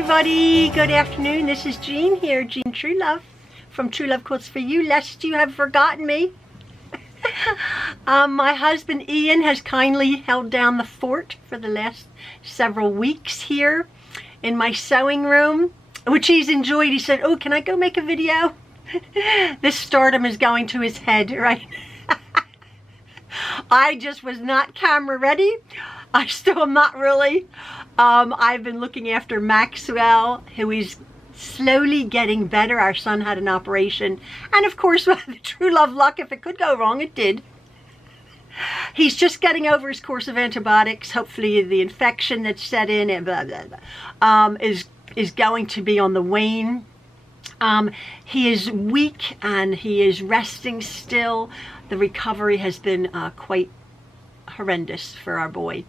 everybody, good afternoon. This is Jean here, Jean Truelove from Truelove Quilts for You, lest you have forgotten me. My husband Ian has kindly held down the fort for the last several weeks here in my sewing room, which he's enjoyed. He said, oh, can I go make a video? This stardom is going to his head, right? I just was not camera ready. I still am not really. I've been looking after Maxwell, who is slowly getting better. Our son had an operation, and of course, with the true love luck, if it could go wrong, it did. He's just getting over his course of antibiotics. Hopefully the infection that's set in and blah, blah, blah, is going to be on the wane. He is weak and he is resting still. The recovery has been quite horrendous for our boy,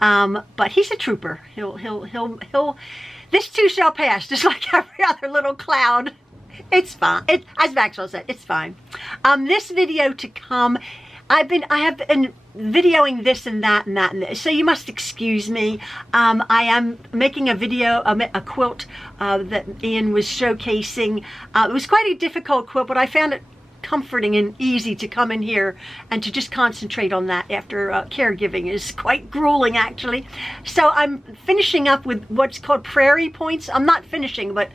but he's a trooper. He'll this too shall pass, just like every other little cloud. It's fine. As Maxwell said, it's fine. This video to come, I have been videoing this and that and that and this, so you must excuse me. I am making a video, a quilt that Ian was showcasing. It was quite a difficult quilt, but I found it comforting and easy to come in here and to just concentrate on that after caregiving is quite grueling, actually. So I'm finishing up with what's called prairie points. I'm not finishing, but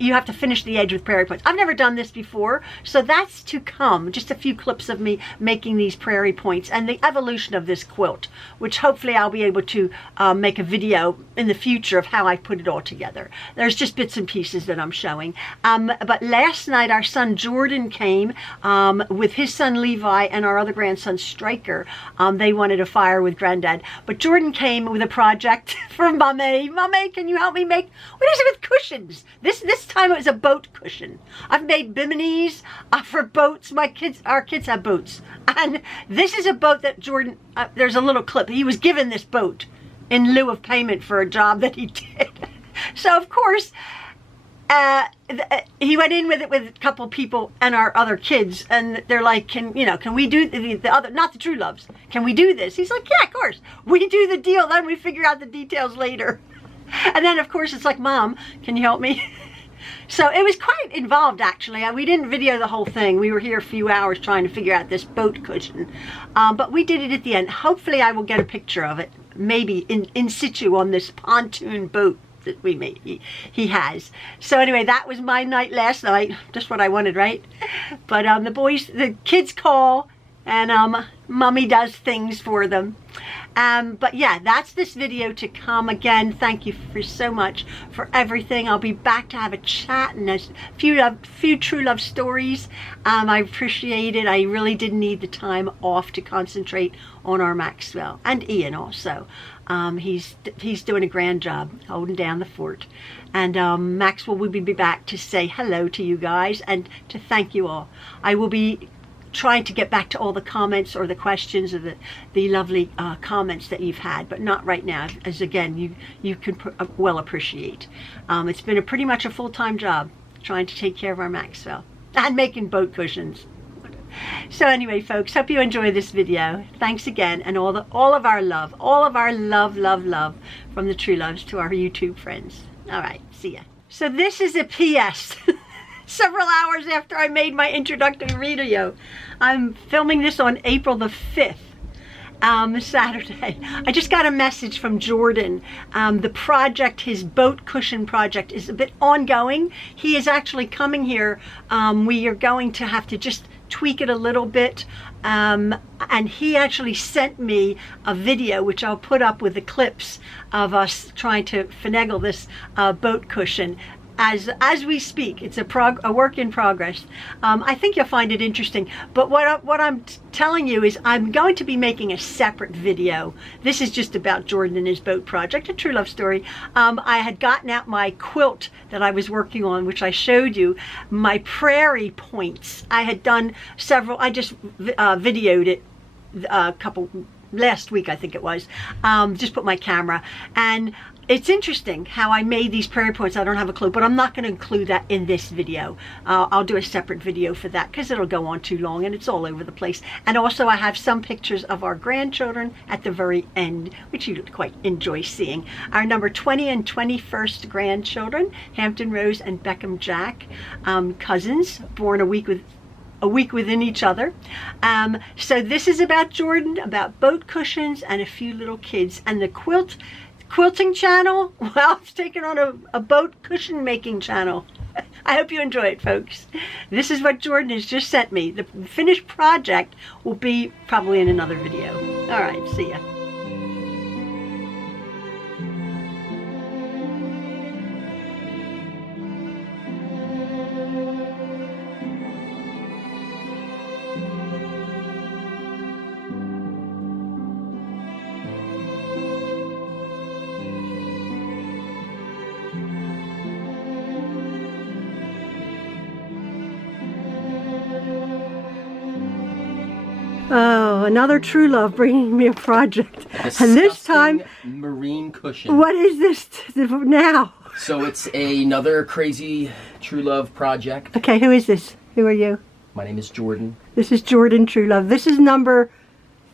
you have to finish the edge with prairie points. I've never done this before, so that's to come. Just a few clips of me making these prairie points and the evolution of this quilt, which hopefully I'll be able to make a video in the future of how I put it all together. There's just bits and pieces that I'm showing. But last night our son Jordan came with his son Levi and our other grandson Striker. They wanted a fire with Granddad, but Jordan came with a project for Mommy. Mommy, can you help me make, what is it with cushions? This time it was a boat cushion. I've made biminis for boats. Our kids have boats, and this is a boat that Jordan, there's a little clip, he was given this boat in lieu of payment for a job that he did. So of course he went in with it with a couple people and our other kids, and they're like, can we do the other, not the True Loves, can we do this? He's like, yeah, of course. We do the deal, then we figure out the details later. And then of course it's like, Mom, can you help me? So it was quite involved, actually. We didn't video the whole thing. We were here a few hours trying to figure out this boat cushion. But we did it at the end. Hopefully I will get a picture of it, maybe in situ on this pontoon boat that we made. He has. So anyway, that was my night last night. Just what I wanted, right? But the kids call, and Mommy does things for them. But yeah, that's this video to come. Again, thank you for so much for everything. I'll be back to have a chat and a few true love stories. I appreciate it. I really did need the time off to concentrate on our Maxwell and Ian also. He's doing a grand job holding down the fort. And Maxwell will be back to say hello to you guys and to thank you all. I will be trying to get back to all the comments or the questions or the lovely comments that you've had, but not right now, as again you can well appreciate. It's been pretty much a full-time job trying to take care of our Maxwell and making boat cushions. So anyway, folks, hope you enjoy this video. Thanks again, and all of our love from the True Loves to our YouTube friends. All right, see ya. So this is a PS. Several hours after I made my introductory video. I'm filming this on April the 5th, Saturday. I just got a message from Jordan. The project, his boat cushion project, is a bit ongoing. He is actually coming here. We are going to have to just tweak it a little bit. And he actually sent me a video, which I'll put up with the clips of us trying to finagle this boat cushion. As we speak. It's a work in progress. I think you'll find it interesting. But what I'm telling you is I'm going to be making a separate video. This is just about Jordan and his boat project, a true love story. I had gotten out my quilt that I was working on, which I showed you, my prairie points. I had done several. I just videoed it a couple last week, I think it was. Just put my camera, and it's interesting how I made these prairie points. I don't have a clue, but I'm not going to include that in this video. I'll do a separate video for that because it'll go on too long and it's all over the place. And also I have some pictures of our grandchildren at the very end, which you quite enjoy seeing. Our number 20 and 21st grandchildren, Hampton Rose and Beckham Jack, cousins, born a week within each other. So this is about Jordan, about boat cushions and a few little kids. And the quilting channel, well, it's taken on a boat cushion making channel. I hope you enjoy it, folks. This is what Jordan has just sent me. The finished project will be probably in another video. All right, see ya. Oh, another Truelove bringing me a project. And this time, marine cushion. What is this now? So it's another crazy Truelove project. Okay, who is this? Who are you? My name is Jordan. This is Jordan Truelove. This is number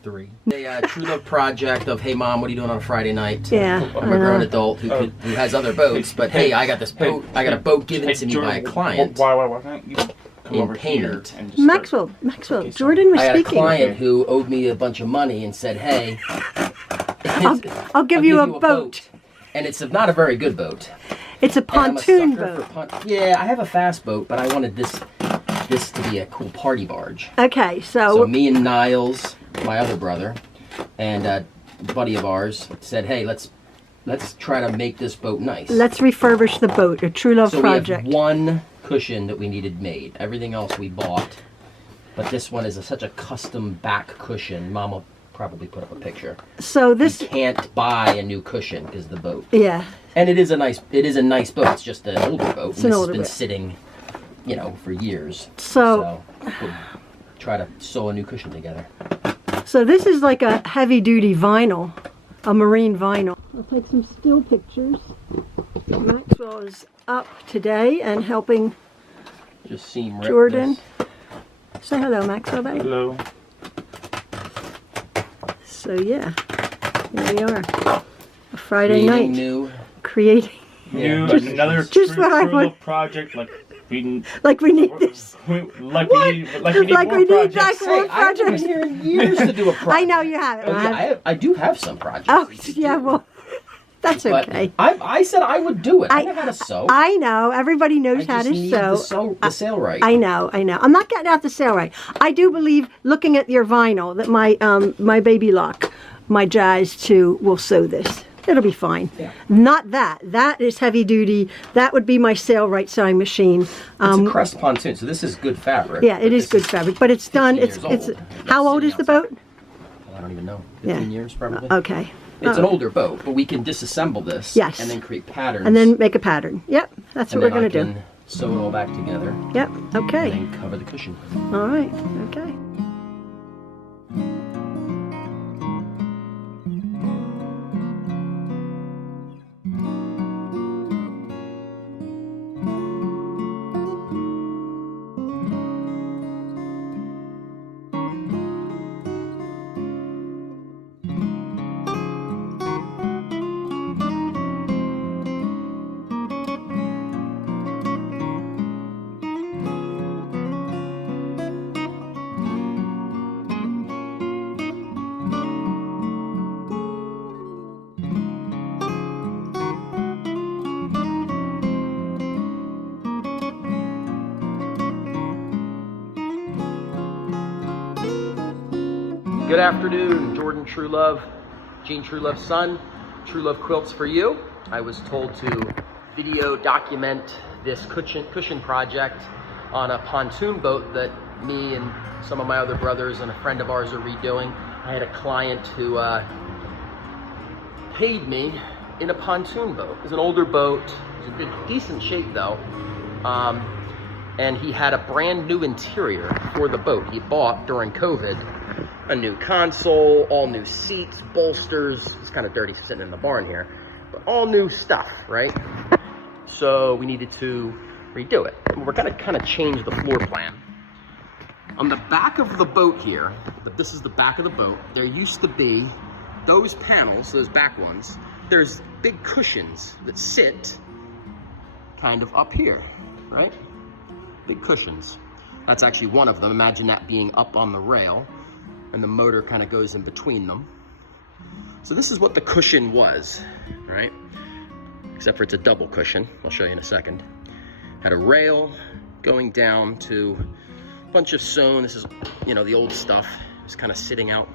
3. A Truelove project of, hey mom, what are you doing on a Friday night? Yeah, I'm a grown adult who has other boats, but hey, I got this boat. I got a boat given to me by a client. Why can't you in payment. Maxwell, Jordan was speaking. I had a client who owed me a bunch of money and said, hey, I'll give you a boat. And it's not a very good boat. It's a pontoon boat. Yeah, I have a fast boat, but I wanted this to be a cool party barge. Okay, so me and Niles, my other brother, and a buddy of ours said, hey, let's try to make this boat nice. Let's refurbish the boat, a Truelove project. We have one cushion that we needed made. Everything else we bought, but this one is such a custom back cushion. Mom will probably put up a picture. So this, you can't buy a new cushion because the boat. Yeah. And it is a nice boat. It's just an older boat. It's an older boat. It's been sitting, for years. So we'll try to sew a new cushion together. So this is like a heavy-duty vinyl, a marine vinyl. I'll take some still pictures. Maxwell is up today and helping just seam rip Jordan. This. Say hello, Maxwell, baby. Hello. So yeah, here we are. A Friday night. Creating new. Another Truelove project we need this. Like we need more projects. I've been here in years to do a project. I know you haven't. I do have some projects. Oh, yeah, well, that's okay. I said I would do it. I know how to sew. I know. Everybody knows how to sew. The sail right. I know. I'm not getting out the sail right. I do believe, looking at your vinyl, that my baby lock, my Jazz 2, will sew this. It'll be fine. Yeah. Not that. That is heavy duty. That would be my sail right sewing machine. It's a crest pontoon, so this is good fabric. Yeah, it is good fabric, but it's done. It's how old is the boat? I don't even know. 15 years probably. Okay. It's an older boat, but we can disassemble this. Yes. And then create patterns. And then make a pattern. Yep, that's what we're going to do. Sew it all back together. Yep. Okay. And then cover the cushion. All right. Okay. Good afternoon, Jordan Truelove, Jean Truelove's son, Truelove Quilts for you. I was told to video document this cushion project on a pontoon boat that me and some of my other brothers and a friend of ours are redoing. I had a client who paid me in a pontoon boat. It was an older boat. It was in good, decent shape though. And he had a brand new interior for the boat. He bought during COVID a new console, all new seats, bolsters. It's kind of dirty sitting in the barn here. but all new stuff, right? So we needed to redo it. We're gonna kind of change the floor plan. On the back of the boat here, this is the back of the boat, there used to be those panels, those back ones, there's big cushions that sit kind of up here, right? Big cushions. That's actually one of them. Imagine that being up on the rail and the motor kind of goes in between them. So this is what the cushion was, right? Except for it's a double cushion. I'll show you in a second. Had a rail going down to a bunch of sewn. This is, you know, the old stuff. It was kind of sitting out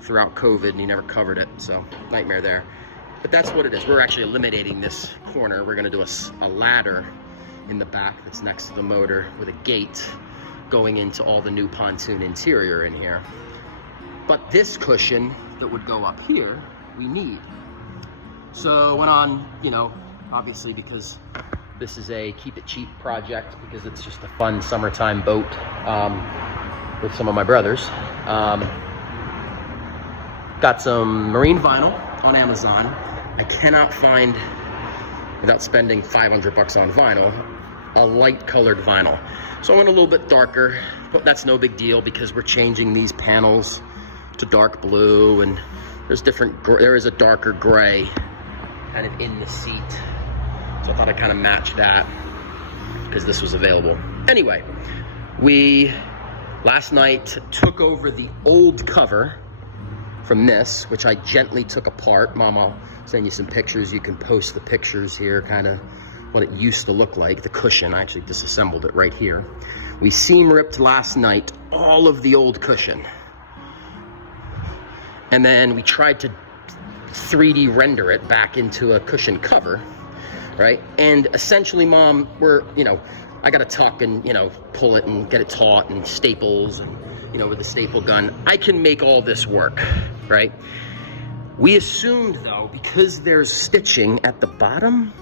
throughout COVID and he never covered it, so nightmare there. But that's what it is. We're actually eliminating this corner. We're gonna do a ladder in the back that's next to the motor with a gate going into all the new pontoon interior in here. But this cushion that would go up here, we need. So went on, you know, obviously because this is a keep it cheap project, because it's just a fun summertime boat with some of my brothers. Got some marine vinyl on Amazon. I cannot find, without spending 500 bucks on vinyl, a light colored vinyl. So I went a little bit darker, but that's no big deal because we're changing these panels to dark blue, and there is a darker gray kind of in the seat. So I thought I'd kind of match that because this was available. Anyway, we last night took over the old cover from this, which I gently took apart. Mom, I'll send you some pictures. You can post the pictures here, kind of what it used to look like. The cushion, I actually disassembled it right here. We seam ripped last night all of the old cushion. And then we tried to 3D render it back into a cushion cover, right? And essentially, Mom, I gotta tuck and, pull it and get it taut and staples and, with a staple gun. I can make all this work, right? We assumed though, because there's stitching at the bottom,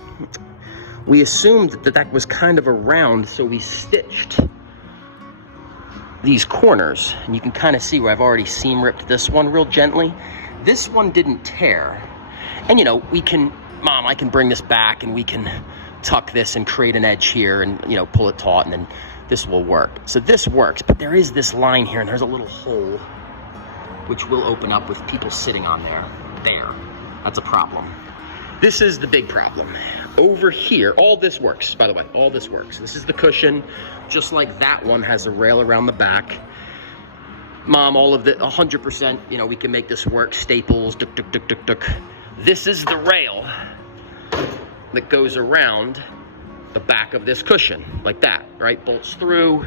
we assumed that was kind of a round, so we stitched these corners. And you can kind of see where I've already seam ripped this one real gently. This one didn't tear. And Mom, I can bring this back and we can tuck this and create an edge here and, pull it taut, and then this will work. So this works, but there is this line here and there's a little hole which will open up with people sitting on there. That's a problem. This is the big problem. Over here, all this works, by the way, all this works. This is the cushion, just like that one has a rail around the back. Mom, all of the 100%, we can make this work. Staples, duck. This is the rail that goes around the back of this cushion, like that, right? Bolts through,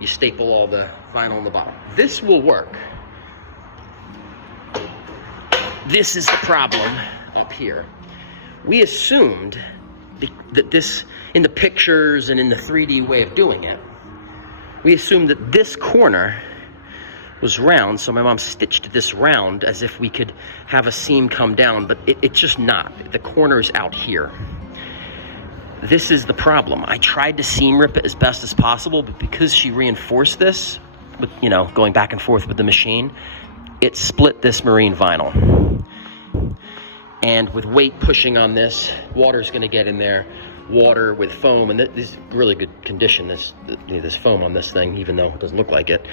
you staple all the vinyl on the bottom. This will work. This is the problem up here. We assumed that this, in the pictures and in the 3D way of doing it, we assumed that this corner was round, so my mom stitched this round as if we could have a seam come down, but it's just not. The corner is out here. This is the problem. I tried to seam rip it as best as possible, but because she reinforced this, with, going back and forth with the machine, it split this marine vinyl. And with weight pushing on this, water's gonna get in there. Water with foam, and this is really good condition, this foam on this thing, even though it doesn't look like it.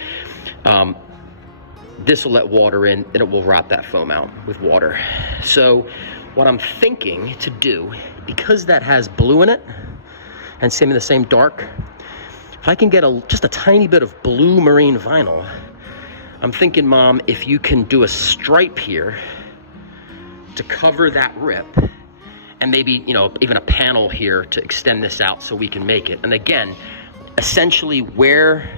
This will let water in, and it will rot that foam out with water. So what I'm thinking to do, because that has blue in it, and the same dark, if I can get just a tiny bit of blue marine vinyl, I'm thinking, Mom, if you can do a stripe here to cover that rip, and maybe, even a panel here to extend this out so we can make it. And again, essentially where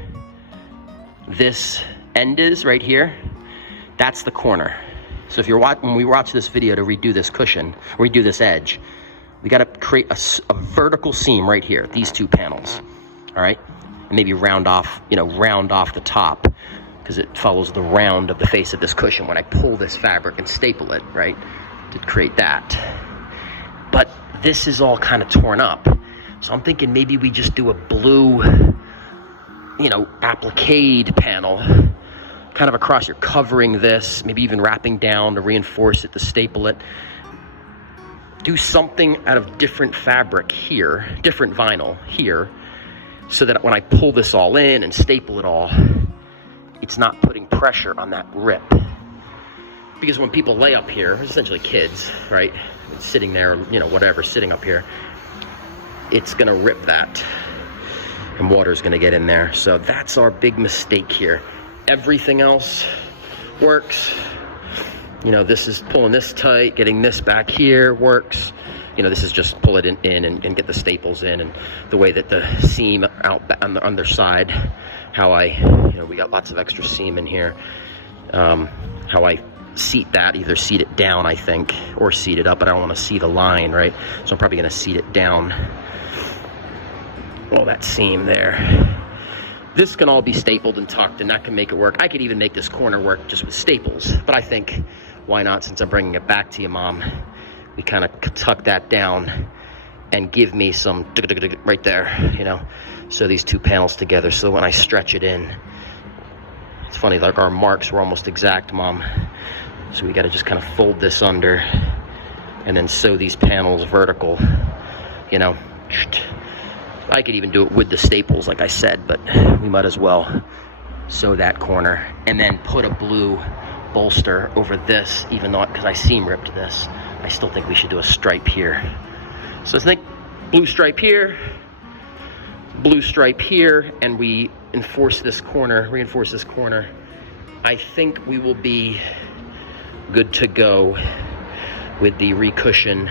this end is right here, that's the corner. So if when we watch this video to redo this cushion, redo this edge, we got to create a vertical seam right here, these two panels, all right? And maybe round off the top, because it follows the round of the face of this cushion when I pull this fabric and staple it, right, to create that. But this is all kind of torn up. So I'm thinking maybe we just do a blue, applique panel kind of across here, covering this, maybe even wrapping down to reinforce it, to staple it. do something out of different fabric here, different vinyl here, so that when I pull this all in and staple it all, it's not putting pressure on that rip. Because when people lay up here, essentially kids, right, sitting there, you know, whatever, sitting up here, it's gonna rip that, and water's gonna get in there. So that's our big mistake here. Everything else works. You know, this is pulling this tight, getting this back here works. You know, this is just pull it in and get the staples in, and the way that the seam out on the underside, how I, you know, we got lots of extra seam in here. How I seat that, either seat it down, I think, or seat it up, but I don't want to seat a line, right? So I'm probably gonna seat it down. All that seam there. This can all be stapled and tucked, and that can make it work. I could even make this corner work just with staples, but I think, why not, since I'm bringing it back to you, Mom, we kind of tuck that down and give me some right there, you know, so these two panels together, so when I stretch it in, it's funny, like our marks were almost exact, Mom, so we got to just kind of fold this under and then sew these panels vertical, you know. I could even do it with the staples, like I said, but we might as well sew that corner and then put a blue bolster over this, even though, because I seam ripped this, I still think we should do a stripe here. So I think blue stripe here, and we reinforce this corner. I think we will be good to go with the recushion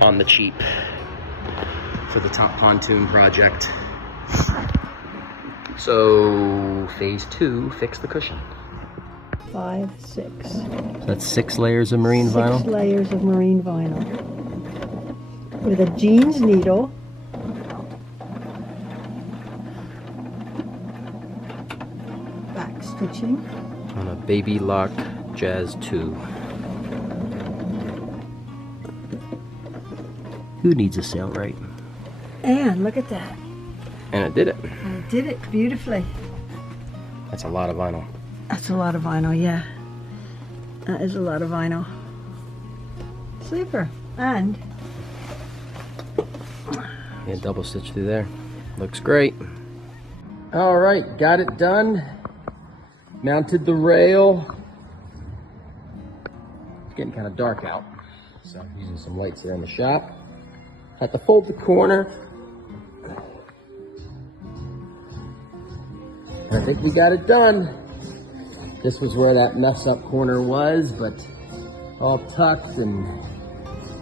on the cheap for the top pontoon project. So phase 2, fix the cushion. 5, 6. So that's 6 layers of marine vinyl? 6 layers of marine vinyl. With a jeans needle. Back stitching. On a Baby Lock Jazz 2. Who needs a Sailrite? And look at that. And it did it. And it did it beautifully. That's a lot of vinyl. That's a lot of vinyl, yeah. That is a lot of vinyl. Super. And yeah, double stitch through there. Looks great. All right, got it done. Mounted the rail. It's getting kind of dark out, so I'm using some lights here in the shop. Had to fold the corner. And I think we got it done. This was where that mess up corner was, but all tucked and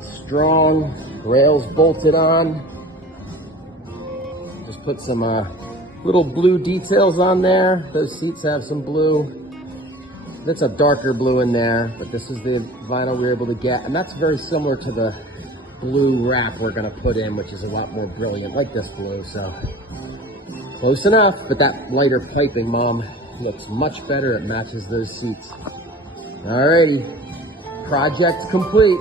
strong, rails bolted on. Just put some little blue details on there. Those seats have some blue. That's a darker blue in there, but this is the vinyl we were able to get. And that's very similar to the blue wrap we're gonna put in, which is a lot more brilliant, like this blue, so. Close enough, but that lighter piping, Mom, looks much better. It matches those seats. Alrighty, project complete.